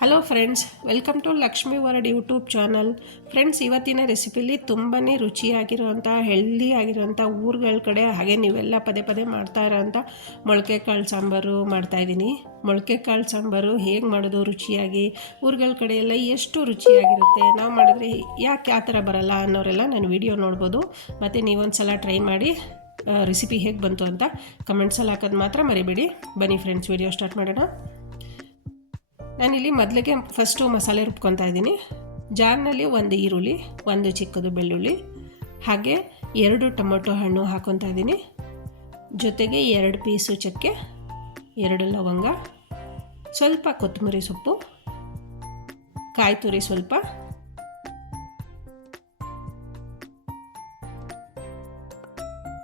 Hello friends, welcome to Lakshmi word YouTube channel. Friends, ಇವತ್ತಿನ ರೆಸಿಪಿಲಿ ತುಂಬಾ ರುಚಿಯಾಗಿರೋಂಥ ಹೆಲ್ದಿ ಆಗಿರೋಂಥ ಊರುಗಳ ಕಡೆ ಹಾಗೆ ನೀವೆಲ್ಲ ಪದೇ ಪದೇ ಮಾಡ್ತಾ ಇರೋಂಥ ಮೊಳಕೆ ಕಾಳು ಸಾಂಬಾರು ಮಾಡ್ತಾಯಿದ್ದೀನಿ. ಮೊಳಕೆ ಕಾಳು ಸಾಂಬಾರು ಹೇಗೆ ಮಾಡೋದು ರುಚಿಯಾಗಿ, ಊರುಗಳ ಕಡೆ ಎಲ್ಲ ಎಷ್ಟು ರುಚಿಯಾಗಿರುತ್ತೆ, ನಾವು ಮಾಡಿದ್ರೆ ಯಾಕೆ ಆ ಥರ ಬರಲ್ಲ ಅನ್ನೋರೆಲ್ಲ ನಾನು ವಿಡಿಯೋ ನೋಡ್ಬೋದು. ಮತ್ತು ನೀವೊಂದು ಸಲ ಟ್ರೈ ಮಾಡಿ ರೆಸಿಪಿ ಹೇಗೆ ಬಂತು ಅಂತ ಕಮೆಂಟ್ಸಲ್ಲಿ ಹಾಕೋದು ಮಾತ್ರ ಮರಿಬೇಡಿ. ಬನ್ನಿ ಫ್ರೆಂಡ್ಸ್, ವಿಡಿಯೋ ಸ್ಟಾರ್ಟ್ ಮಾಡೋಣ. ನಾನಿಲ್ಲಿ ಮೊದಲಿಗೆ ಫಸ್ಟು ಮಸಾಲೆ ರುಬ್ಕೊತಾ ಇದ್ದೀನಿ. ಜಾರ್ನಲ್ಲಿ ಒಂದು ಈರುಳ್ಳಿ, ಒಂದು ಚಿಕ್ಕದು ಬೆಳ್ಳುಳ್ಳಿ, ಹಾಗೆ 2 ಟೊಮೊಟೊ ಹಣ್ಣು ಹಾಕ್ಕೊತಾ ಇದ್ದೀನಿ. ಜೊತೆಗೆ 2 ಪೀಸು ಚಕ್ಕೆ, 2 ಲವಂಗ, ಸ್ವಲ್ಪ ಕೊತ್ತಂಬರಿ ಸೊಪ್ಪು, ಕಾಯಿ ತುರಿ ಸ್ವಲ್ಪ,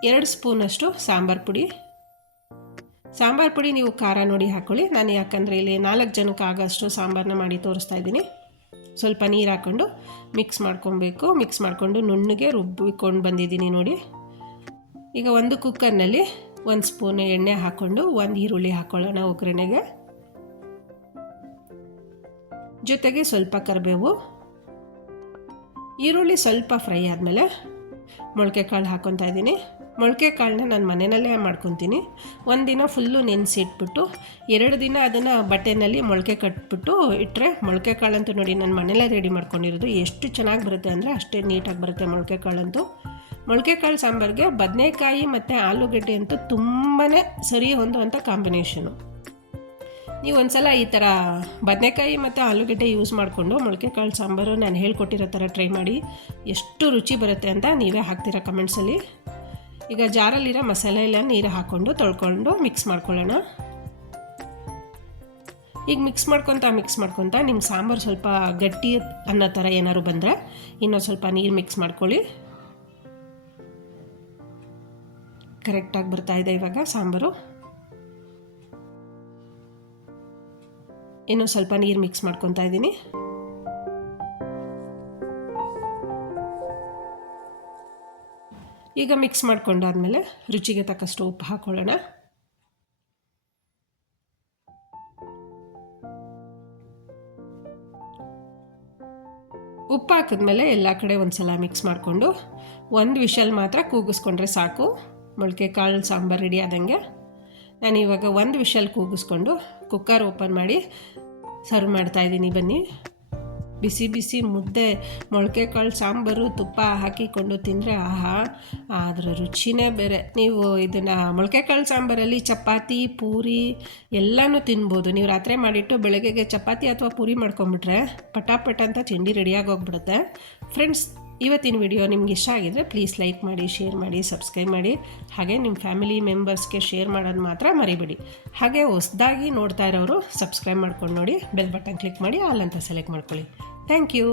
ಎರಡು ಸ್ಪೂನಷ್ಟು ಸಾಂಬಾರು ಪುಡಿ. ಸಾಂಬಾರು ಪುಡಿ ನೀವು ಖಾರ ನೋಡಿ ಹಾಕ್ಕೊಳ್ಳಿ. ನಾನು ಯಾಕಂದರೆ ಇಲ್ಲಿ 4 ಜನಕ್ಕೆ ಆಗೋಷ್ಟು ಸಾಂಬಾರನ್ನ ಮಾಡಿ ತೋರಿಸ್ತಾ ಇದ್ದೀನಿ. ಸ್ವಲ್ಪ ನೀರು ಹಾಕ್ಕೊಂಡು ಮಿಕ್ಸ್ ಮಾಡ್ಕೊಬೇಕು. ಮಿಕ್ಸ್ ಮಾಡಿಕೊಂಡು ನುಣ್ಣಗೆ ರುಬ್ಬಿಕೊಂಡು ಬಂದಿದ್ದೀನಿ ನೋಡಿ. ಈಗ ಒಂದು ಕುಕ್ಕರ್ನಲ್ಲಿ 1 ಸ್ಪೂನ್ ಎಣ್ಣೆ ಹಾಕ್ಕೊಂಡು 1 ಈರುಳ್ಳಿ ಹಾಕ್ಕೊಳ್ಳೋಣ ಒಗ್ಗರಣೆಗೆ. ಜೊತೆಗೆ ಸ್ವಲ್ಪ ಕರಿಬೇವು. ಈರುಳ್ಳಿ ಸ್ವಲ್ಪ ಫ್ರೈ ಆದಮೇಲೆ ಮೊಳಕೆ ಕಾಳು ಹಾಕ್ಕೊತಾ ಇದ್ದೀನಿ. ಮೊಳಕೆ ಕಾಳನ್ನ ನಾನು ಮನೆಯಲ್ಲೇ ಮಾಡ್ಕೊತೀನಿ. ಒಂದಿನ ಫುಲ್ಲು ನೆನೆಸಿಟ್ಬಿಟ್ಟು 2 ದಿನ ಅದನ್ನು ಬಟ್ಟೆನಲ್ಲಿ ಮೊಳಕೆ ಕಟ್ಬಿಟ್ಟು ಇಟ್ಟರೆ ಮೊಳಕೆ ಕಾಳಂತೂ ನೋಡಿ ನಾನು ಮನೆಯಲ್ಲೇ ರೆಡಿ ಮಾಡ್ಕೊಂಡಿರೋದು. ಎಷ್ಟು ಚೆನ್ನಾಗಿ ಬರುತ್ತೆ ಅಂದರೆ ಅಷ್ಟೇ ನೀಟಾಗಿ ಬರುತ್ತೆ ಮೊಳಕೆ ಕಾಳಂತೂ. ಮೊಳಕೆ ಕಾಳು ಸಾಂಬಾರಿಗೆ ಬದನೆಕಾಯಿ ಮತ್ತು ಆಲೂಗಡ್ಡೆ ಅಂತೂ ತುಂಬಾ ಸರಿ ಹೊಂದುವಂಥ ಕಾಂಬಿನೇಷನು. ನೀವು ಒಂದು ಸಲ ಈ ಥರ ಬದನೆಕಾಯಿ ಮತ್ತು ಆಲೂಗಡ್ಡೆ ಯೂಸ್ ಮಾಡಿಕೊಂಡು ಮೊಳಕೆ ಕಾಳು ಸಾಂಬಾರು ನಾನು ಹೇಳ್ಕೊಟ್ಟಿರೋ ಥರ ಟ್ರೈ ಮಾಡಿ, ಎಷ್ಟು ರುಚಿ ಬರುತ್ತೆ ಅಂತ ನೀವೇ ಹಾಕ್ತೀರಾ ಕಮೆಂಟ್ಸಲ್ಲಿ. ಈಗ ಜಾರಲ್ಲಿರೋ ಮಸಾಲೆ ಎಲ್ಲ ನೀರು ಹಾಕ್ಕೊಂಡು ತೊಳ್ಕೊಂಡು ಮಿಕ್ಸ್ ಮಾಡ್ಕೊಳ್ಳೋಣ. ಈಗ ಮಿಕ್ಸ್ ಮಾಡ್ಕೊತಾ ನಿಮ್ಮ ಸಾಂಬಾರು ಸ್ವಲ್ಪ ಗಟ್ಟಿ ಅನ್ನೋ ಥರ ಏನಾದ್ರು ಬಂದರೆ ಇನ್ನೊಂದು ಸ್ವಲ್ಪ ನೀರು ಮಿಕ್ಸ್ ಮಾಡ್ಕೊಳ್ಳಿ. ಕರೆಕ್ಟಾಗಿ ಬರ್ತಾಯಿದೆ ಇವಾಗ ಸಾಂಬಾರು. ಇನ್ನೂ ಸ್ವಲ್ಪ ನೀರು ಮಿಕ್ಸ್ ಮಾಡ್ಕೊತಾ ಇದ್ದೀನಿ. ಈಗ ಮಿಕ್ಸ್ ಮಾಡ್ಕೊಂಡಾದ್ಮೇಲೆ ರುಚಿಗೆ ತಕ್ಕಷ್ಟು ಉಪ್ಪು ಹಾಕ್ಕೊಳ್ಳೋಣ. ಉಪ್ಪು ಹಾಕಿದ್ಮೇಲೆ ಎಲ್ಲ ಕಡೆ ಒಂದು ಸಲ ಮಿಕ್ಸ್ ಮಾಡಿಕೊಂಡು 1 ವಿಷಲ್ ಮಾತ್ರ ಕೂಗಿಸ್ಕೊಂಡ್ರೆ ಸಾಕು. ಮೊಳಕೆ ಕಾಳು ಸಾಂಬಾರು ರೆಡಿ ಆದಂಗೆ. ನಾನಿವಾಗ 1 ವಿಷಲ್ ಕೂಗಿಸ್ಕೊಂಡು ಕುಕ್ಕರ್ ಓಪನ್ ಮಾಡಿ ಸರ್ವ್ ಮಾಡ್ತಾಯಿದ್ದೀನಿ. ಬನ್ನಿ, ಬಿಸಿ ಬಿಸಿ ಮುದ್ದೆ ಮೊಳಕೆ ಕಾಳು ಸಾಂಬಾರು ತುಪ್ಪ ಹಾಕಿಕೊಂಡು ತಿಂದರೆ ಆಹಾ, ಅದರ ರುಚಿನೇ ಬೇರೆ. ನೀವು ಇದನ್ನು ಮೊಳಕೆ ಕಾಳು ಸಾಂಬಾರಲ್ಲಿ ಚಪಾತಿ ಪೂರಿ ಎಲ್ಲನೂ ತಿನ್ಬೋದು. ನೀವು ರಾತ್ರಿ ಮಾಡಿಟ್ಟು ಬೆಳಗ್ಗೆಗೆ ಚಪಾತಿ ಅಥವಾ ಪೂರಿ ಮಾಡ್ಕೊಂಬಿಟ್ರೆ ಪಟಾಪಟ್ ಅಂತ ತಿಂಡಿ ರೆಡಿಯಾಗಿ ಹೋಗ್ಬಿಡುತ್ತೆ. ಫ್ರೆಂಡ್ಸ್, ಇವತ್ತಿನ ವಿಡಿಯೋ ನಿಮ್ಗೆ ಇಷ್ಟ ಆಗಿದರೆ ಪ್ಲೀಸ್ ಲೈಕ್ ಮಾಡಿ, ಶೇರ್ ಮಾಡಿ, ಸಬ್ಸ್ಕ್ರೈಬ್ ಮಾಡಿ. ಹಾಗೆ ನಿಮ್ಮ ಫ್ಯಾಮಿಲಿ ಮೆಂಬರ್ಸ್ಗೆ ಶೇರ್ ಮಾಡೋದು ಮಾತ್ರ ಮರಿಬೇಡಿ. ಹಾಗೆ ಹೊಸದಾಗಿ ನೋಡ್ತಾ ಇರೋರು ಸಬ್ಸ್ಕ್ರೈಬ್ ಮಾಡ್ಕೊಂಡು ನೋಡಿ, ಬೆಲ್ ಬಟನ್ ಕ್ಲಿಕ್ ಮಾಡಿ ಆಲ್ ಅಂತ ಸೆಲೆಕ್ಟ್ ಮಾಡ್ಕೊಳ್ಳಿ. Thank you.